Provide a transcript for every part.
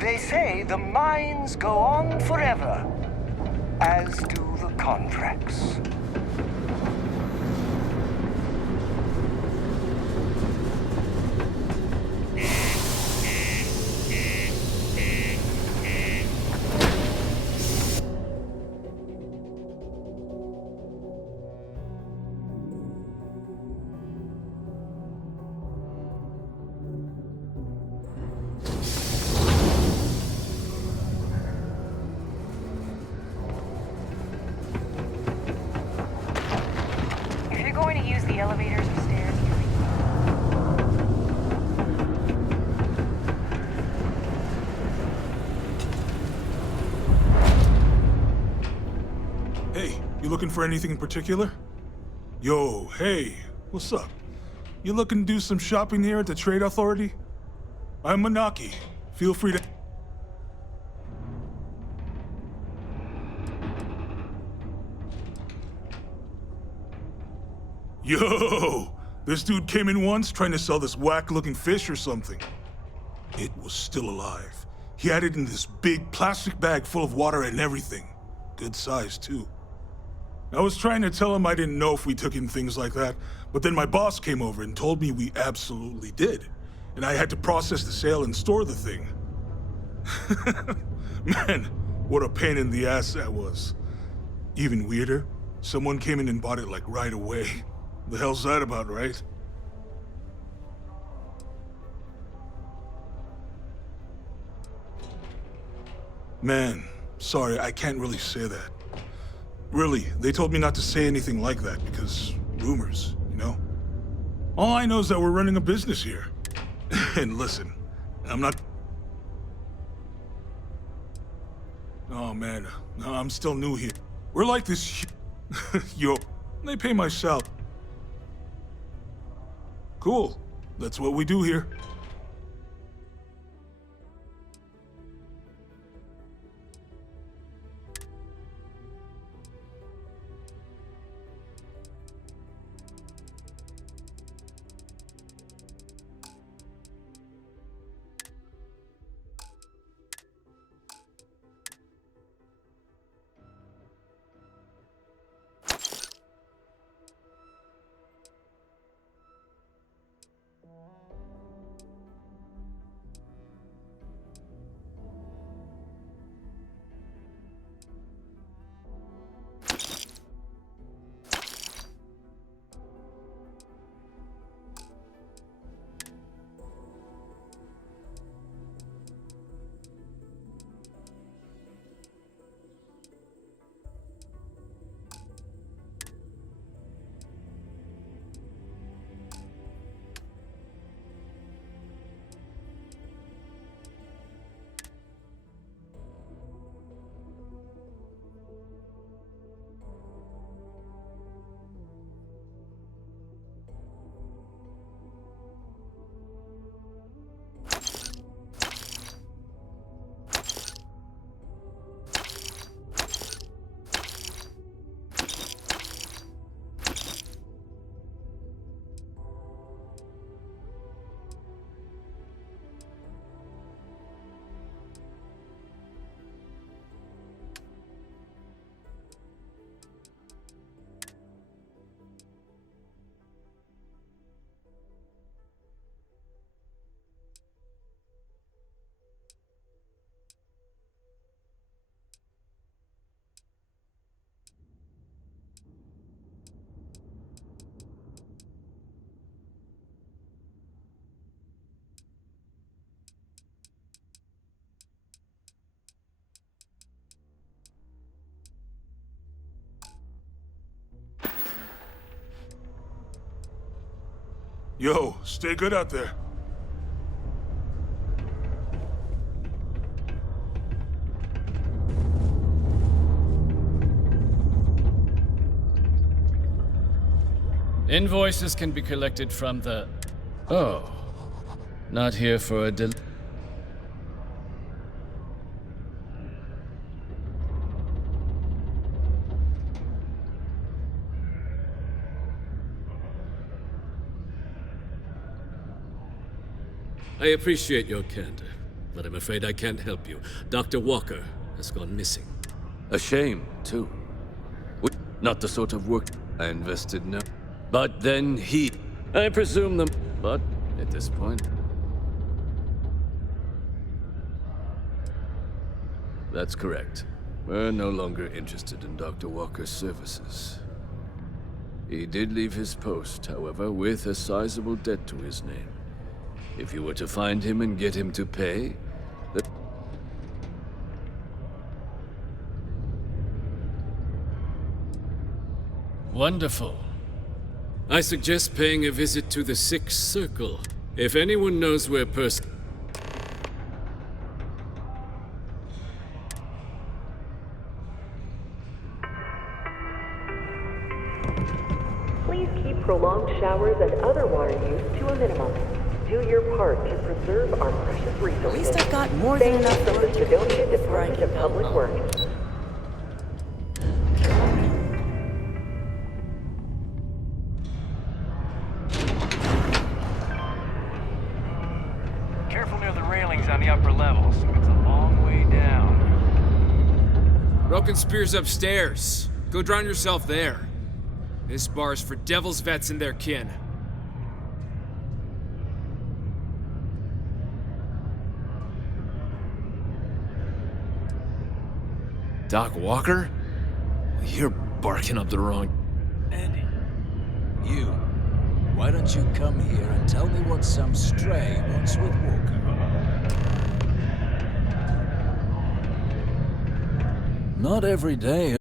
They say the mines go on forever, as do the contracts. If you're going to use the elevators or stairs, Hey, you looking for anything in particular? Yo, hey, what's up? You looking to do some shopping here at the Trade Authority? I'm Manaki. Feel free to... Yo! This dude came in once trying to sell this whack-looking fish or something. It was still alive. He had it in this big plastic bag full of water and everything. Good size, too. I was trying to tell him I didn't know if we took in things like that, but then my boss came over and told me we absolutely did. And I had to process the sale and store the thing. Man, what a pain in the ass that was. Even weirder, someone came in and bought it like right away. The hell's that about, right? Man, sorry, I can't really say that. Really, they told me not to say anything like that because rumors, you know? All I know is that we're running a business here. And listen, I'm not... Oh man, no, I'm still new here. We're like this Yo, they pay my salary. Cool, that's what we do here. Yo, stay good out there. Invoices can be collected from the... Oh. Not here for a I appreciate your candor, but I'm afraid I can't help you. Dr. Walker has gone missing. A shame, too. Not the sort of work I invested in. But then he... I presume them... But at this point... That's correct. We're no longer interested in Dr. Walker's services. He did leave his post, however, with a sizable debt to his name. If you were to find him and get him to pay, Wonderful. I suggest paying a visit to the Sixth Circle. If anyone knows where Please keep prolonged showers and other water use to a minimum. Do your part to preserve our precious resources. At least I've got more than enough from work the to do Fredonia before I Department can of Public go Works. Careful near the railings on the upper levels. It's a long way down. Broken Spear's upstairs. Go drown yourself there. This bar's for Devil's vets and their kin. Doc Walker? You're barking up the wrong... Andy, you. Why don't you come here and tell me what some stray wants with Walker? Not every day an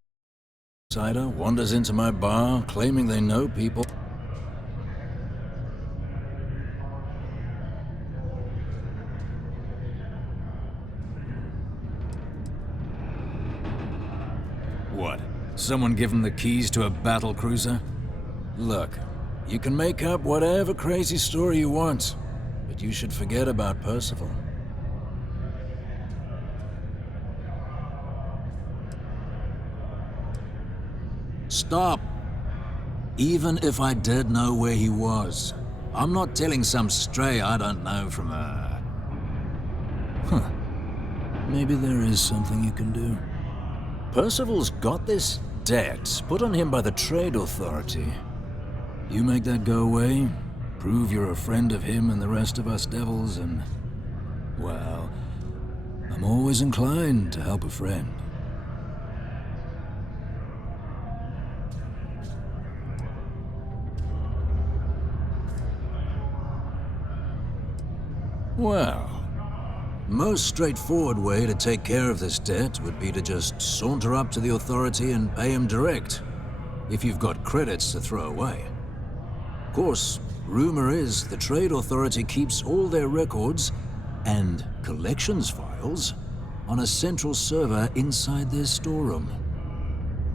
outsider wanders into my bar claiming they know people. What? Someone give him the keys to a battle cruiser? Look, you can make up whatever crazy story you want, but you should forget about Percival. Stop! Even if I did know where he was, I'm not telling some stray I don't know from a... Huh. Maybe there is something you can do. Percival's got this debt put on him by the Trade Authority. You make that go away, prove you're a friend of him and the rest of us devils, and... well, I'm always inclined to help a friend. Well, most straightforward way to take care of this debt would be to just saunter up to the authority and pay him direct, if you've got credits to throw away. Of course, rumor is the Trade Authority keeps all their records and collections files on a central server inside their storeroom.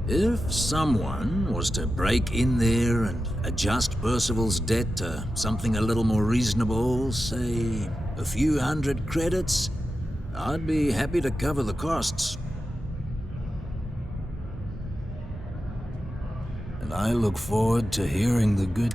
If someone was to break in there and adjust Percival's debt to something a little more reasonable, say a few hundred credits, I'd be happy to cover the costs. And I look forward to hearing the good...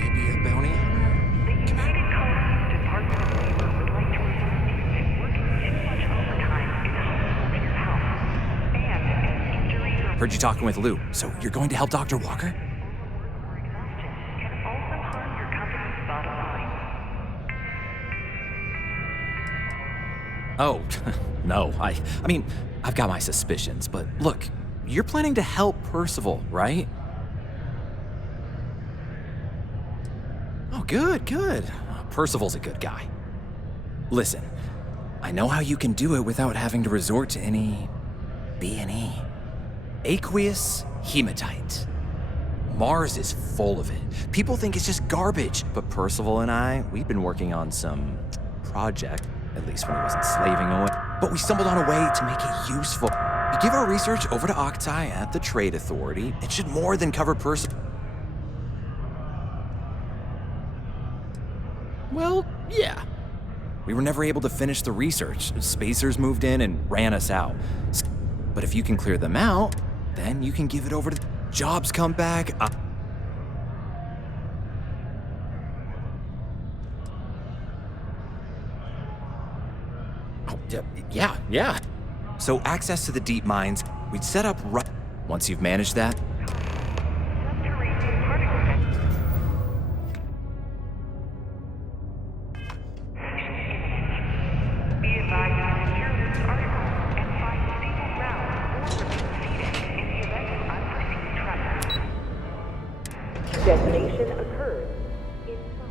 Maybe a bounty hunter? The United Colonies Department of Labor would like to report you been working too much overtime in the home of your house. And injuries or Heard you talking with Lou, so you're going to help Dr. Walker? or exhaustion can also harm your company's bottom line. Oh, no. I mean, I've got my suspicions, but look, you're planning to help Percival, right? Oh, good, good. Percival's a good guy. Listen, I know how you can do it without having to resort to any B&E. Aqueous hematite. Mars is full of it. People think it's just garbage. But Percival and I, we've been working on some project, at least when he wasn't slaving away. But we stumbled on a way to make it useful. We give our research over to Octai at the Trade Authority. It should more than cover Percival. Well, yeah. We were never able to finish the research. Spacers moved in and ran us out. But if you can clear them out, then you can give it over to jobs come back. Oh, yeah. So access to the deep mines, we'd set up right. Once you've managed that, Subterranean particle imminent. Be advised to secure this article and find stable ground or remain seated in the event of unforeseen tremors. Detonation occurs in 5.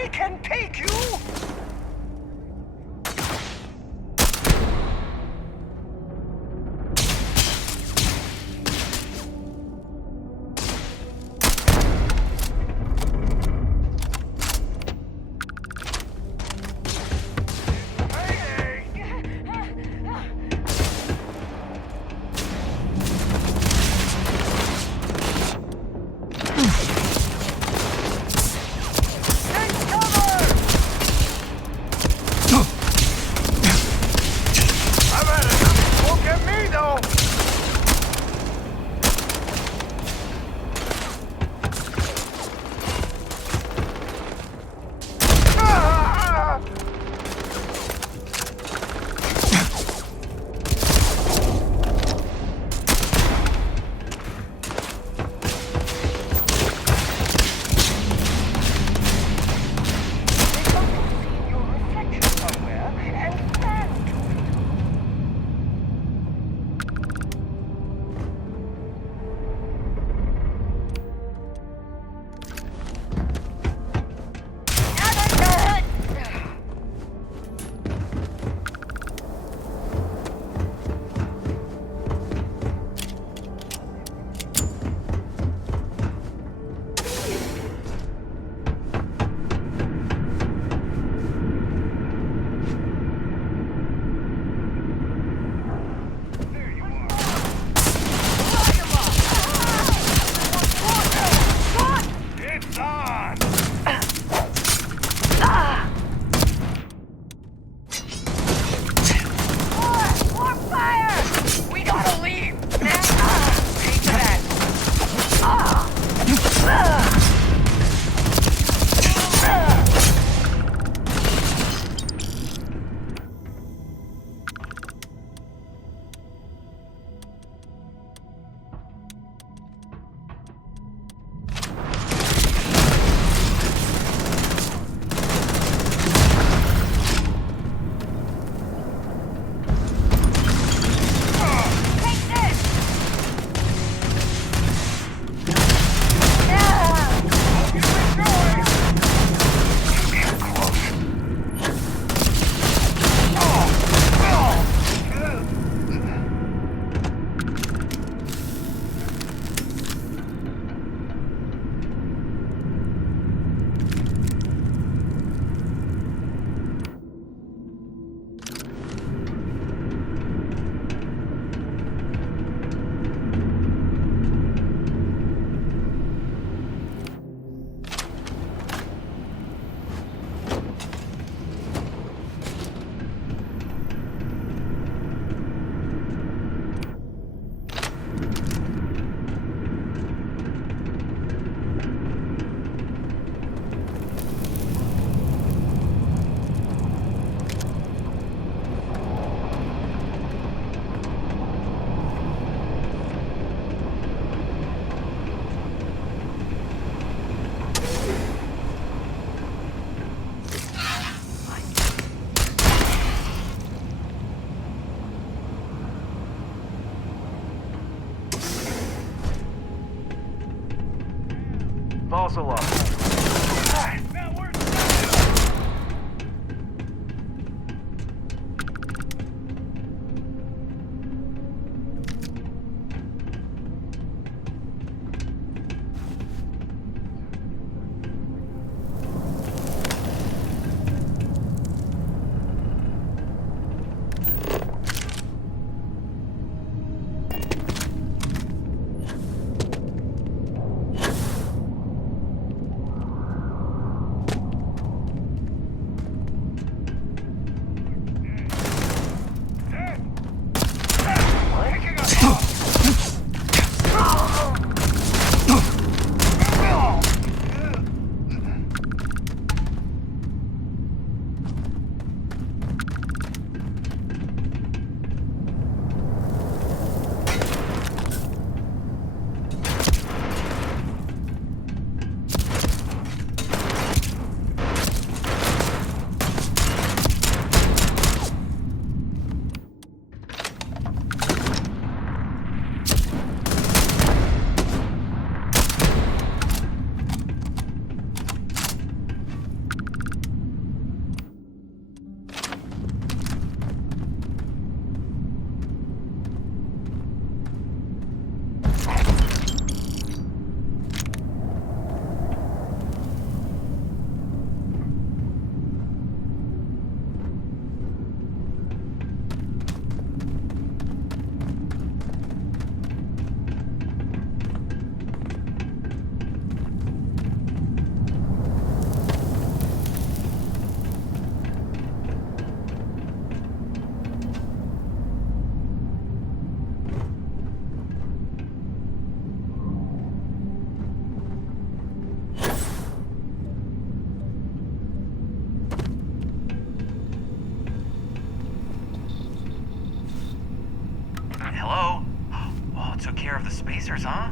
they can take you! spacers, huh?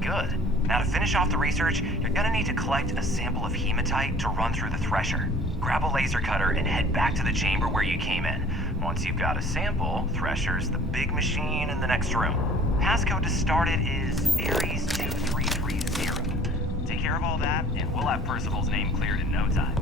Good. Now to finish off the research, you're gonna need to collect a sample of hematite to run through the thresher. Grab a laser cutter and head back to the chamber where you came in. Once you've got a sample, Thresher's the big machine in the next room. Passcode to start it is Ares 2330. Take care of all that, and we'll have Percival's name cleared in no time.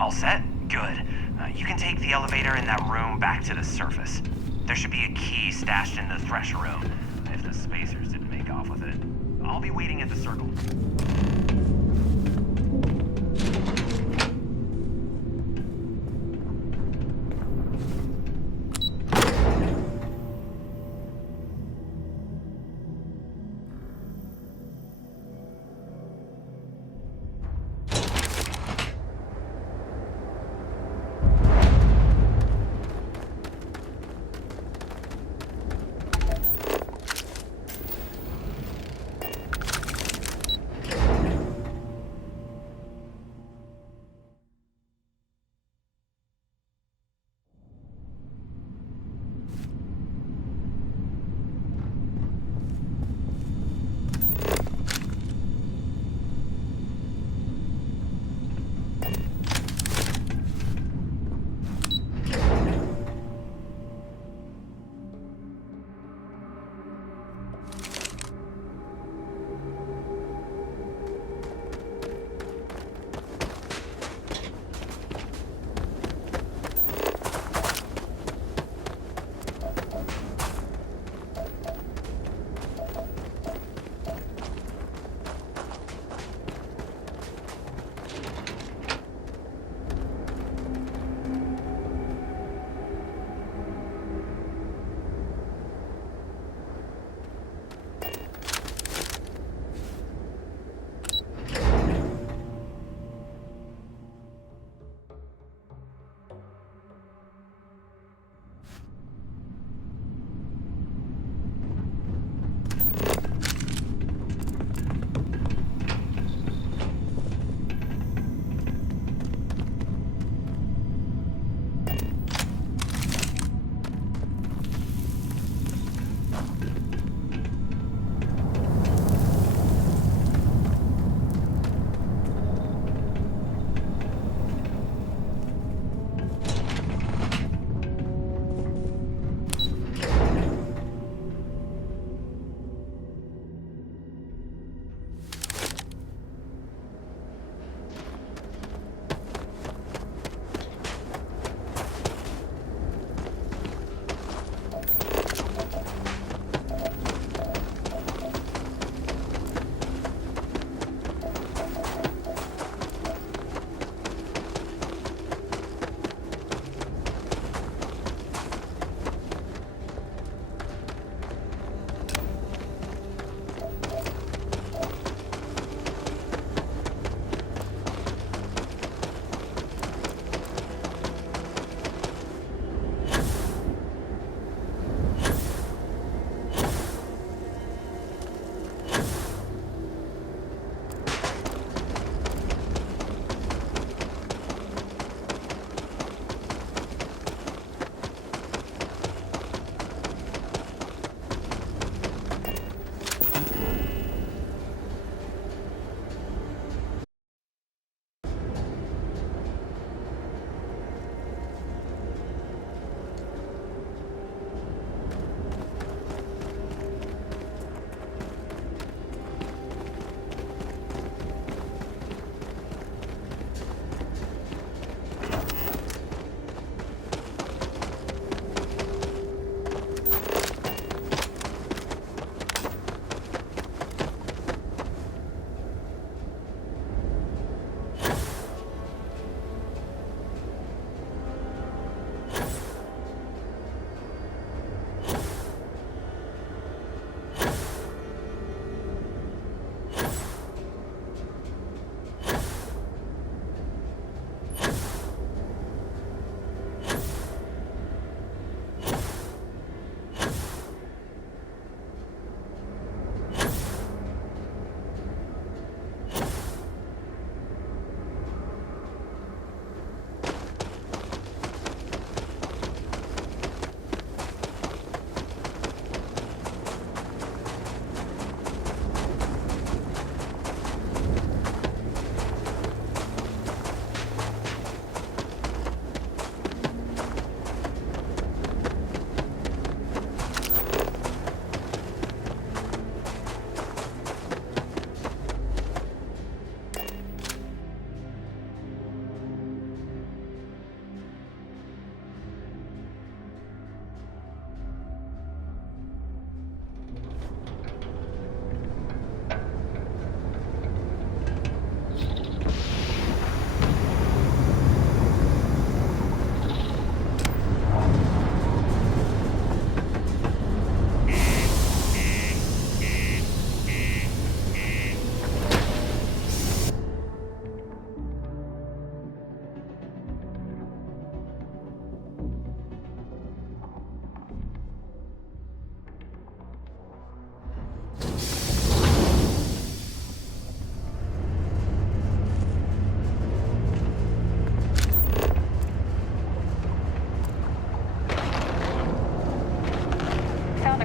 All set? Good. You can take the elevator in that room back to the surface. There should be a key stashed in the Thresher room, if the spacers didn't make off with it. I'll be waiting at the circle.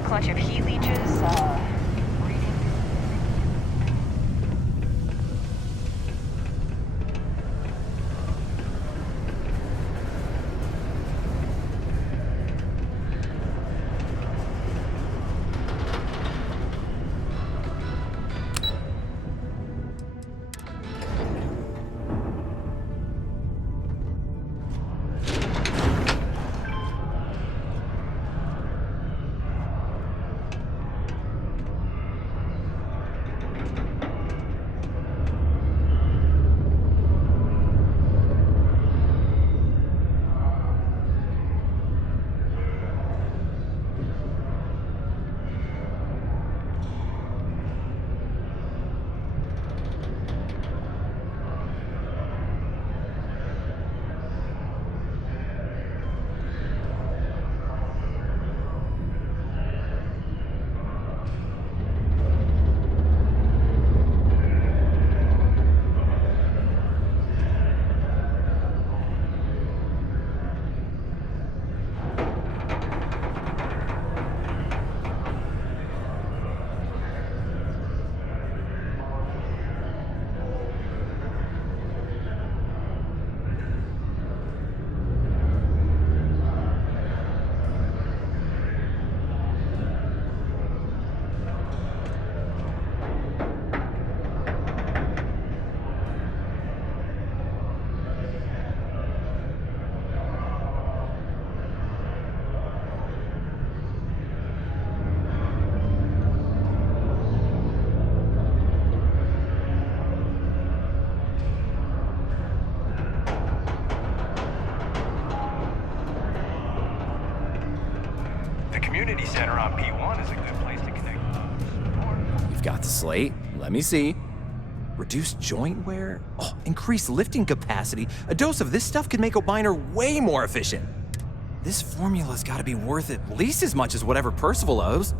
clutch of heat leeches, breeding. The community center on P1 is a good place to connect. You've got the slate. Let me see. Reduced joint wear? Oh, increased lifting capacity. A dose of this stuff could make a miner way more efficient. This formula's gotta be worth at least as much as whatever Percival owes.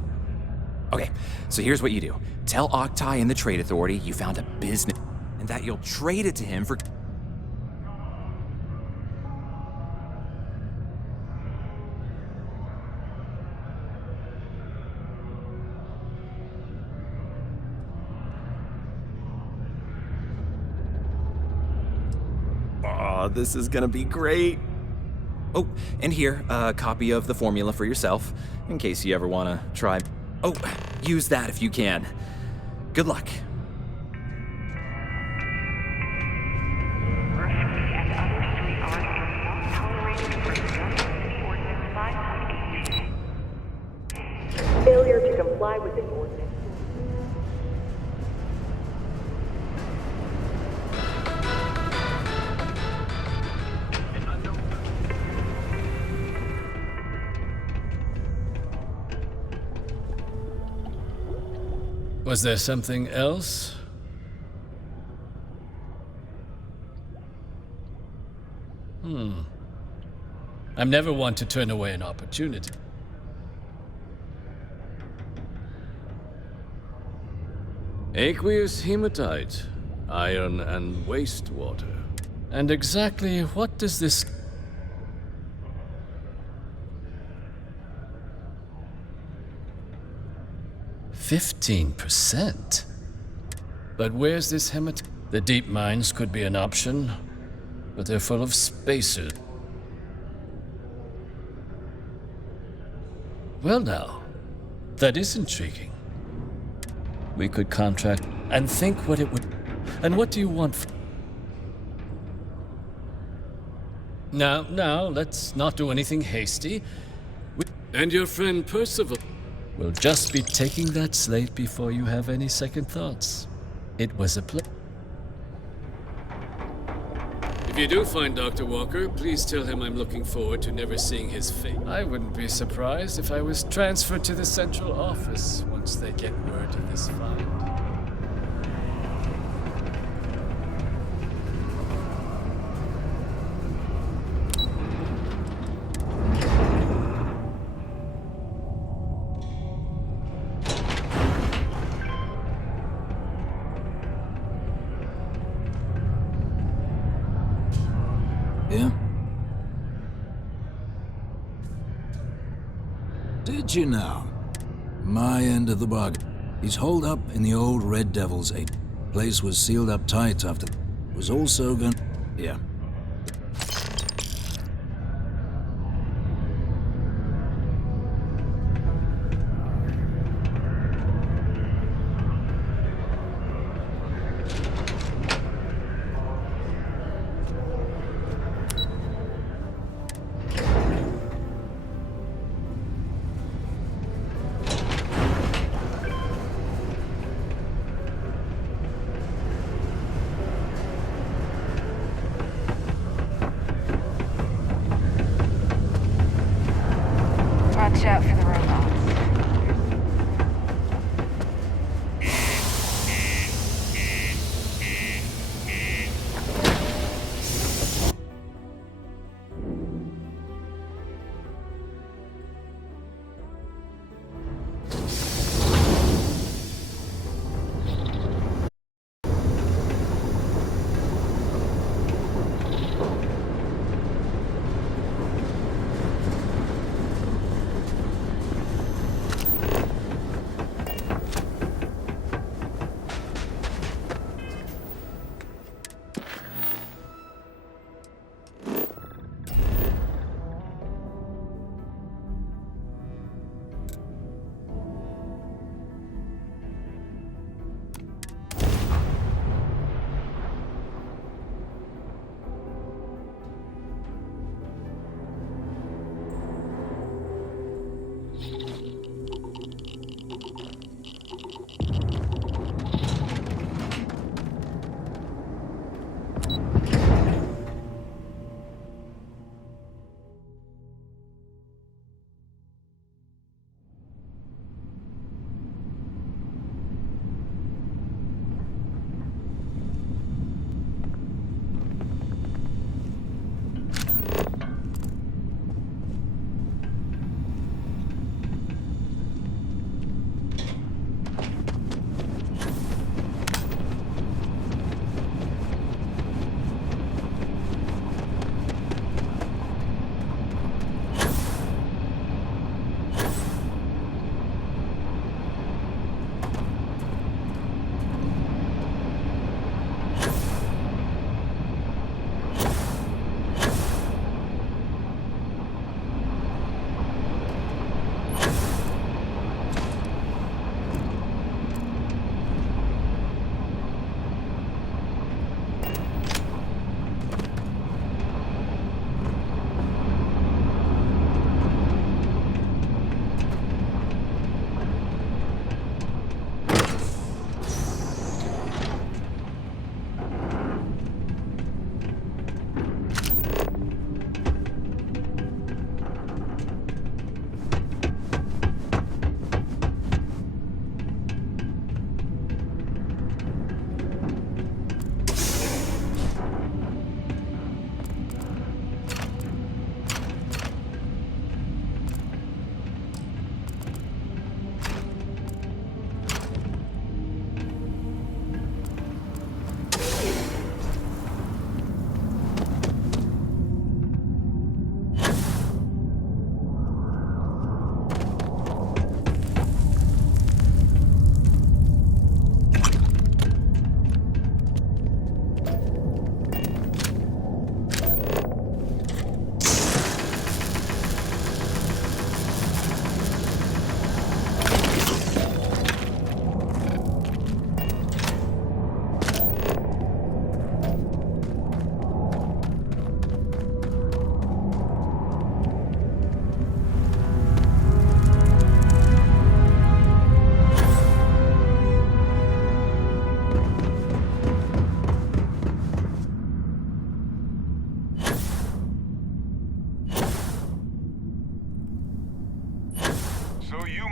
Okay, so here's what you do. Tell Octai and the Trade Authority you found a business and that you'll trade it to him for... Oh, this is gonna be great. Oh, and here, a copy of the formula for yourself, in case you ever wanna try. Oh, use that if you can. Good luck. Graffiti and other street art is not tolerated per New York City Ordinance 5.18. Failure to comply with an ordinance. Was there something else? I'm never one to turn away an opportunity. Aqueous hematite, iron and wastewater. And exactly what does this... 15%? But where's this hematite? The deep mines could be an option, but they're full of spacers. Well now, that is intriguing. We could contract and think what it would... And what do you want? Now, let's not do anything hasty. And your friend Percival? We'll just be taking that slate before you have any second thoughts. It was a pleasure. If you do find Dr. Walker, please tell him I'm looking forward to never seeing his face. I wouldn't be surprised if I was transferred to the central office once they get word of this find. Yeah? Did you know? My end of the bargain. He's holed up in the old Red Devil's 8. Place was sealed up tight after... Was also gonna... Yeah. Watch out for the robots.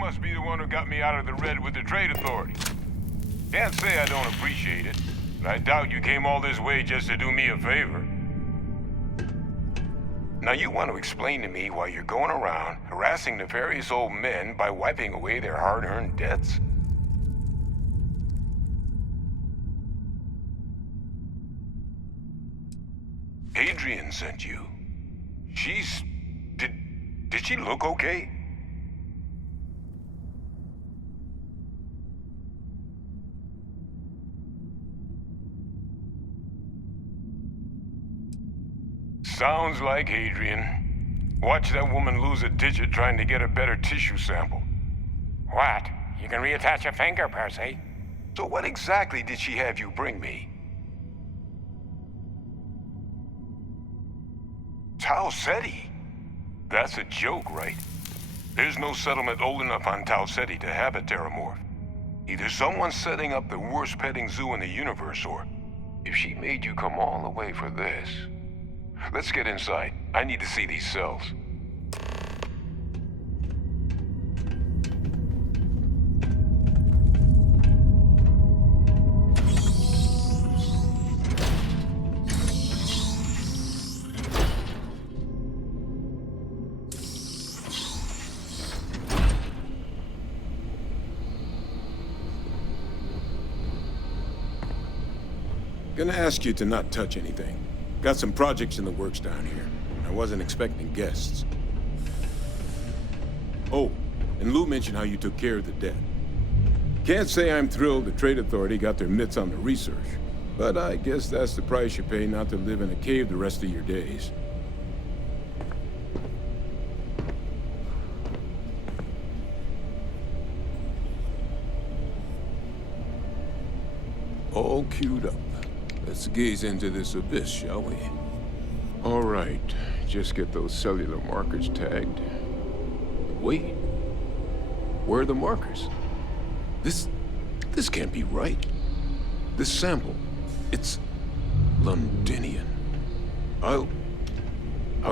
must be the one who got me out of the red with the trade authority. Can't say I don't appreciate it, but I doubt you came all this way just to do me a favor. Now you want to explain to me why you're going around harassing nefarious old men by wiping away their hard-earned debts? Adrian sent you. Did she look okay? Sounds like Adrian. Watch that woman lose a digit trying to get a better tissue sample. What? You can reattach a finger, Percy. So what exactly did she have you bring me? Tau Ceti? That's a joke, right? There's no settlement old enough on Tau Ceti to have a Terramorph. Either someone's setting up the worst petting zoo in the universe, or if she made you come all the way for this. Let's get inside. I need to see these cells. Gonna ask you to not touch anything. Got some projects in the works down here. I wasn't expecting guests. Oh, and Lou mentioned how you took care of the dead. Can't say I'm thrilled the Trade Authority got their mitts on the research, but I guess that's the price you pay not to live in a cave the rest of your days. All queued up. Let's gaze into this abyss, shall we? All right, just get those cellular markers tagged. Wait. Where are the markers? This can't be right. This sample, it's Londinian. I'll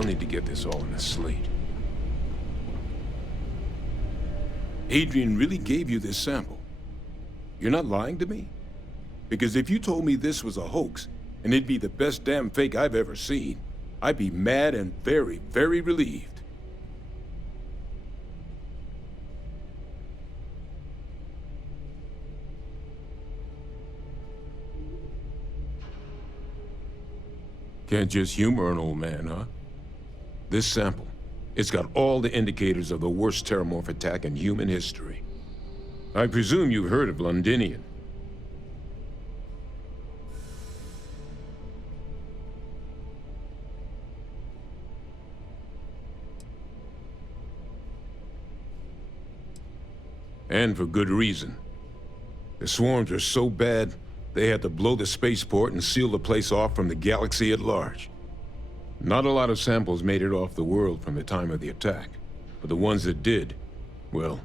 need to get this all in a slate. Adrian really gave you this sample. You're not lying to me? Because if you told me this was a hoax, and it'd be the best damn fake I've ever seen, I'd be mad and very, very relieved. Can't just humor an old man, huh? This sample, it's got all the indicators of the worst Terramorph attack in human history. I presume you've heard of Londinian. And for good reason. The swarms are so bad, they had to blow the spaceport and seal the place off from the galaxy at large. Not a lot of samples made it off the world from the time of the attack, but the ones that did, well,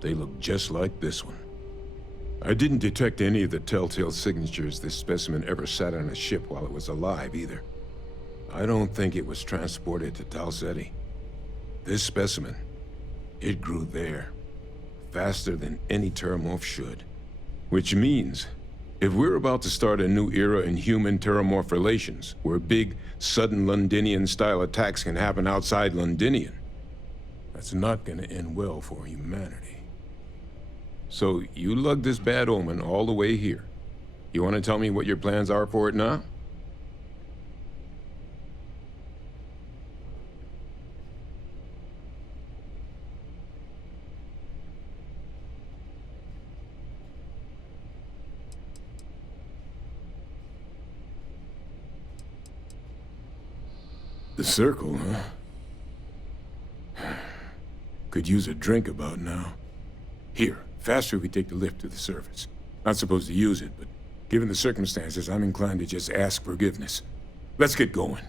they look just like this one. I didn't detect any of the telltale signatures this specimen ever sat on a ship while it was alive, either. I don't think it was transported to Tau Ceti. This specimen, it grew there. Faster than any Terramorph should. Which means, if we're about to start a new era in human-Terramorph relations, where big, sudden Londinian-style attacks can happen outside Londinian, that's not gonna end well for humanity. So, you lugged this bad omen all the way here. You wanna tell me what your plans are for it now? The circle, huh? Could use a drink about now. Here, faster if we take the lift to the surface. Not supposed to use it, but given the circumstances, I'm inclined to just ask forgiveness. Let's get going.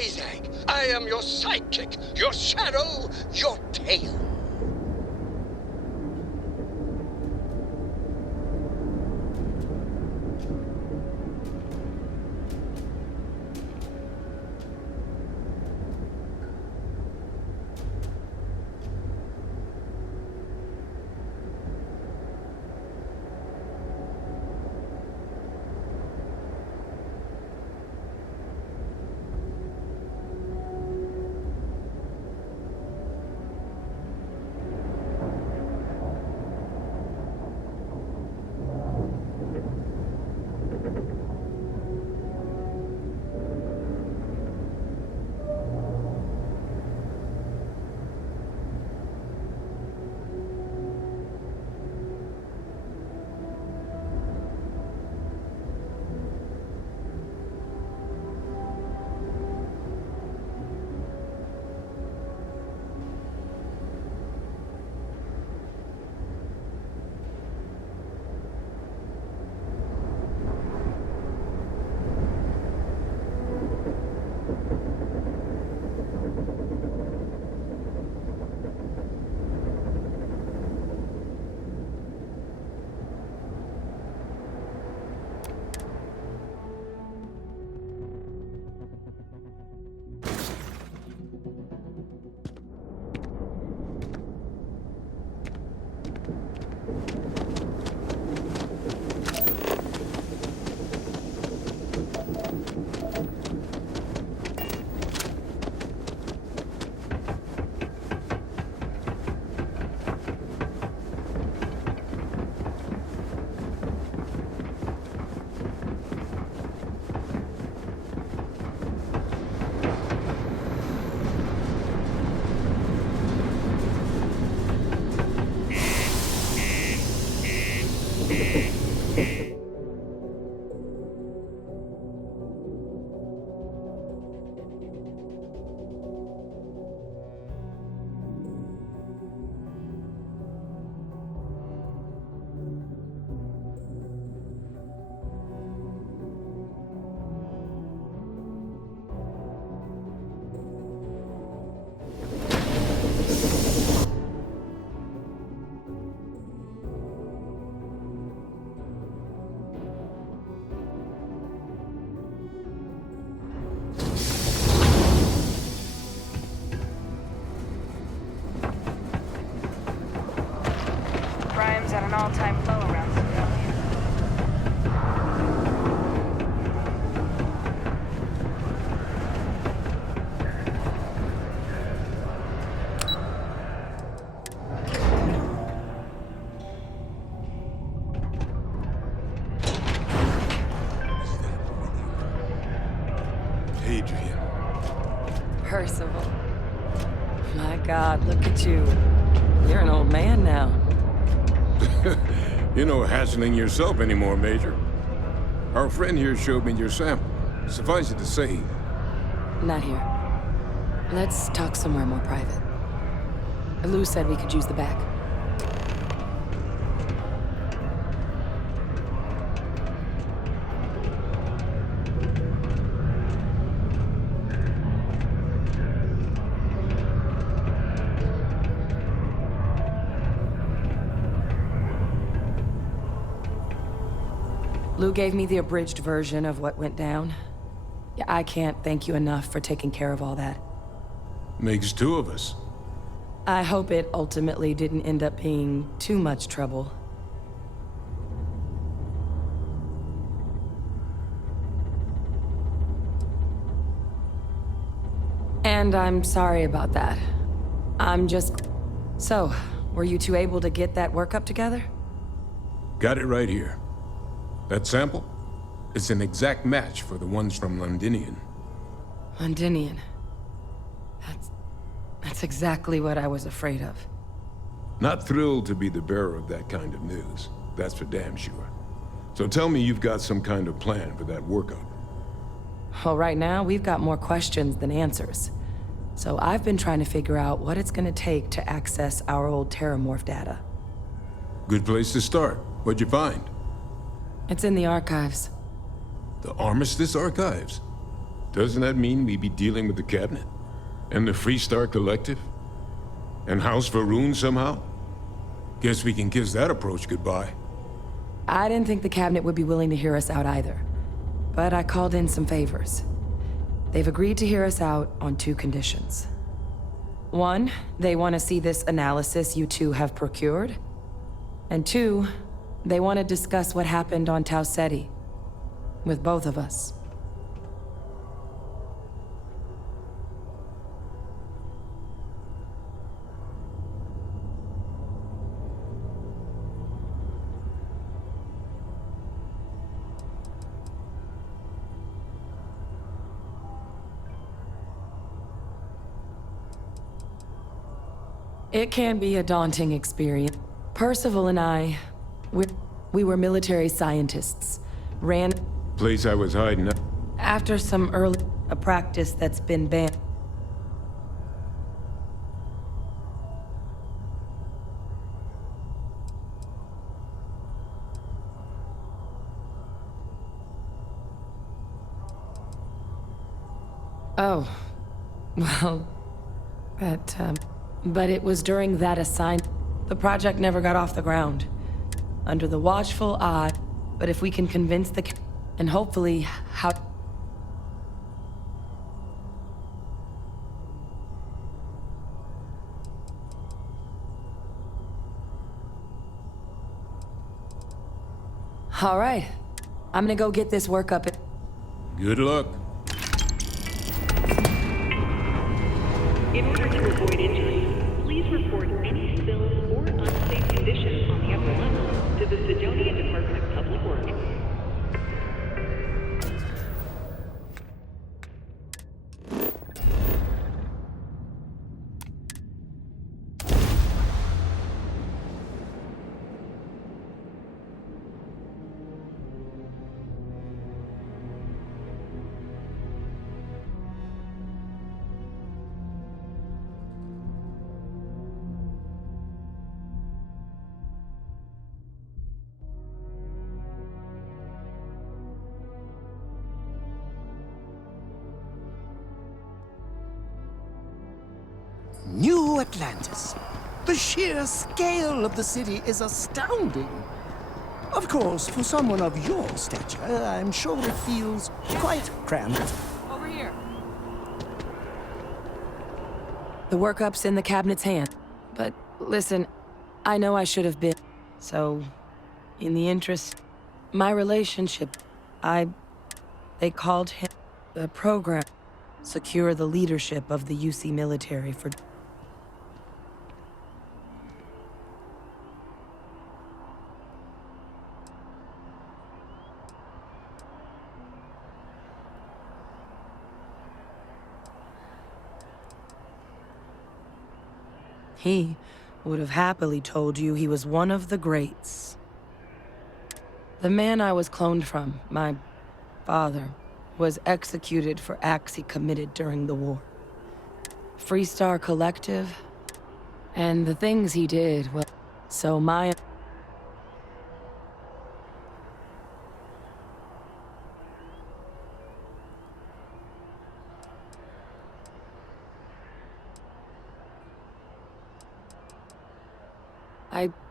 Isaac. I am your sidekick, your shadow, your tail. Crime's at an all-time low around Civilian. Adrian. Percival. My God, look at you. You're an old man now. You're no hassling yourself anymore, Major. Our friend here showed me your sample. Suffice it to say... Not here. Let's talk somewhere more private. Lou said we could use the back. Lou gave me the abridged version of what went down. Yeah, I can't thank you enough for taking care of all that. Makes two of us. I hope it ultimately didn't end up being too much trouble. And I'm sorry about that. I'm just... So, were you two able to get that workup together? Got it right here. That sample? It's an exact match for the ones from Londinian. Londinian. That's exactly what I was afraid of. Not thrilled to be the bearer of that kind of news. That's for damn sure. So tell me you've got some kind of plan for that workup. Well, right now, we've got more questions than answers. So I've been trying to figure out what it's gonna take to access our old Terramorph data. Good place to start. What'd you find? It's in the archives. The Armistice Archives? Doesn't that mean we be dealing with the cabinet? And the Freestar Collective? And House Va'ruun somehow? Guess we can kiss that approach goodbye. I didn't think the cabinet would be willing to hear us out either. But I called in some favors. They've agreed to hear us out on 2 conditions. 1, they want to see this analysis you two have procured. And 2, they want to discuss what happened on Tau Ceti. With both of us. It can be a daunting experience. Percival and I, we were military scientists. Ran Place I was hiding out. after some a practice that's been banned. Oh, well, but it was during that the project never got off the ground. Under the watchful eye, but if we can convince and hopefully how... All right, I'm gonna go get this work up. Good luck. In order to avoid injury, please report any spills or unsafe conditions on the upper level to the Sidonia Department of Public Works. New Atlantis. The sheer scale of the city is astounding. Of course, for someone of your stature, I'm sure it feels quite cramped. Over here. The workup's in the cabinet's hand. But listen, I know I should have been. So, in the interest, my relationship, they called him the program. Secure the leadership of the UC military for... He would have happily told you he was one of the greats. The man I was cloned from, my father, was executed for acts he committed during the war. Freestar Collective, and the things he did, well, so my...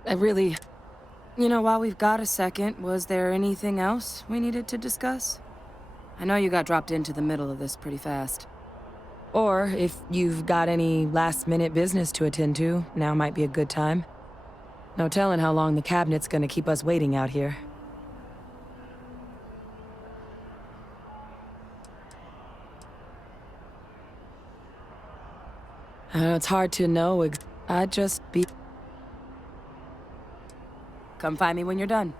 I really... You know, while we've got a second, was there anything else we needed to discuss? I know you got dropped into the middle of this pretty fast. Or, if you've got any last-minute business to attend to, now might be a good time. No telling how long the cabinet's gonna keep us waiting out here. I know it's hard to know. I'd just be... Come find me when you're done.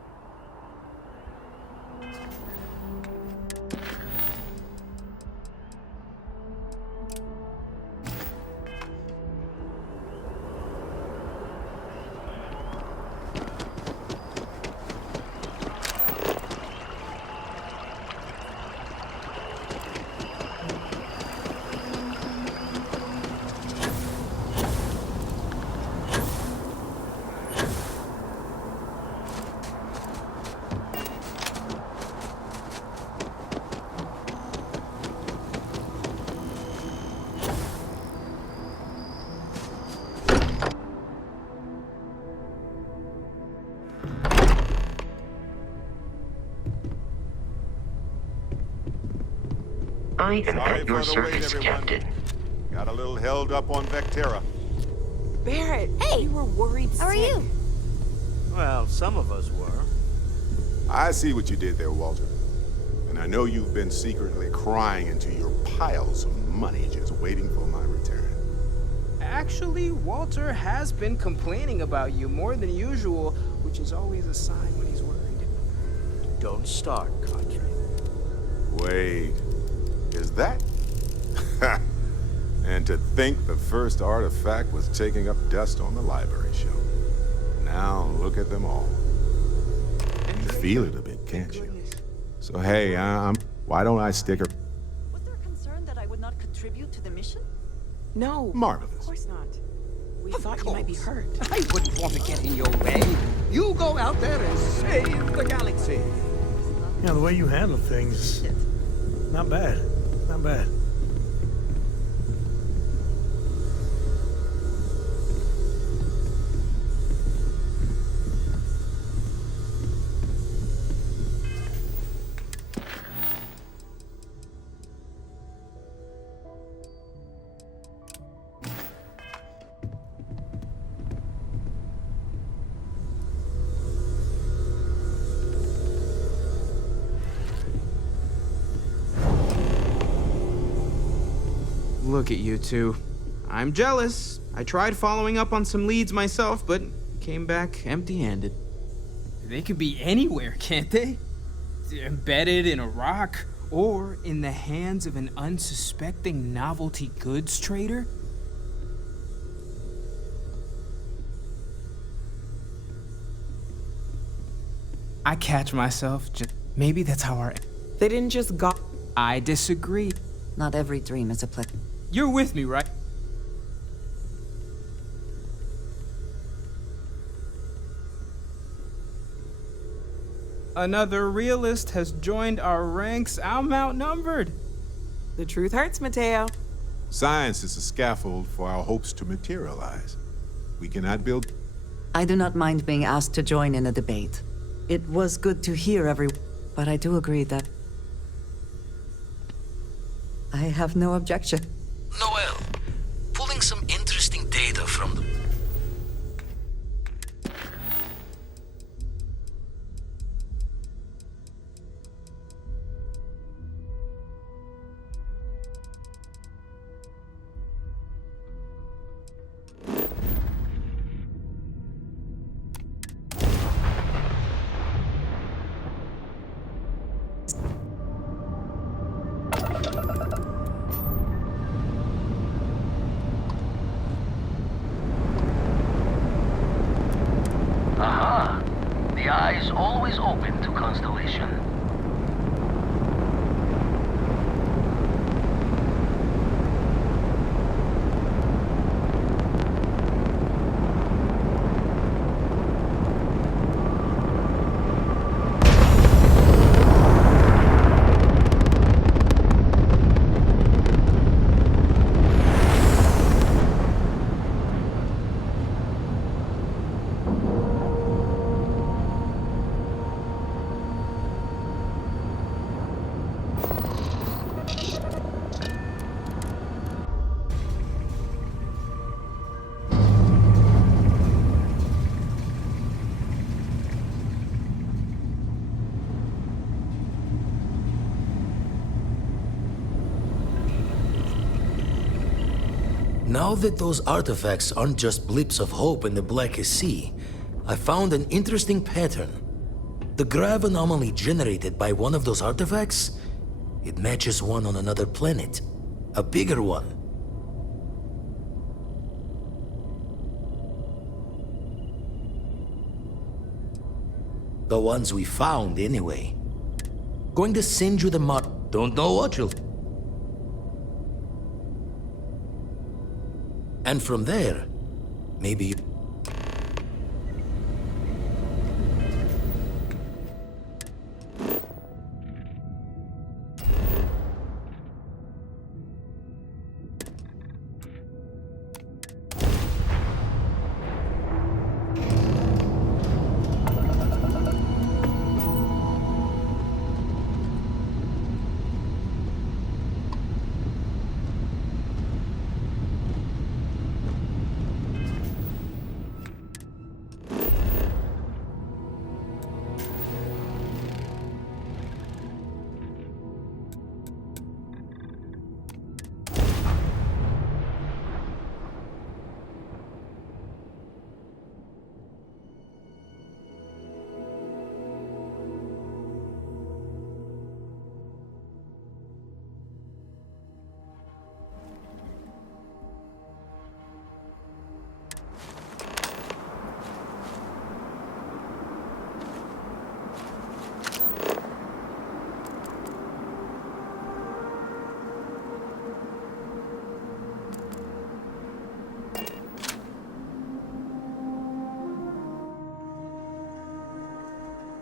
I am at your service, Captain. Got a little held up on Vectera. Barrett, hey! We were worried sick. How are you? Well, some of us were. I see what you did there, Walter. And I know you've been secretly crying into your piles of money just waiting for my return. Actually, Walter has been complaining about you more than usual, which is always a sign when he's worried. Don't start, Country. Wait, is that? And to think the first artifact was taking up dust on the library shelf. Now look at them all. You feel it a bit, can't you? So hey, why don't I stick her? Was there a concern that I would not contribute to the mission? No. Marvelous. Of course not. We thought you might be hurt. I wouldn't want to get in your way. You go out there and save the galaxy. Yeah, the way you handle things, not bad. Not bad. Look at you two. I'm jealous. I tried following up on some leads myself, but came back empty-handed. They could be anywhere, can't they? Embedded in a rock, or in the hands of an unsuspecting novelty goods trader? I catch myself just... Maybe that's how our... They didn't just go... I disagree. Not every dream is a play. You're with me, right? Another realist has joined our ranks. I'm outnumbered. The truth hurts, Mateo. Science is a scaffold for our hopes to materialize. We cannot build... I do not mind being asked to join in a debate. It was good to hear but I do agree that I have no objection. Noel, pulling some interesting data from the... Aha! The eye is always open to Constellation. Now that those artifacts aren't just blips of hope in the Blackest Sea, I found an interesting pattern. The grav anomaly generated by one of those artifacts, it matches one on another planet. A bigger one. The ones we found, anyway. Going to send you the Don't know what you'll... And from there, maybe you...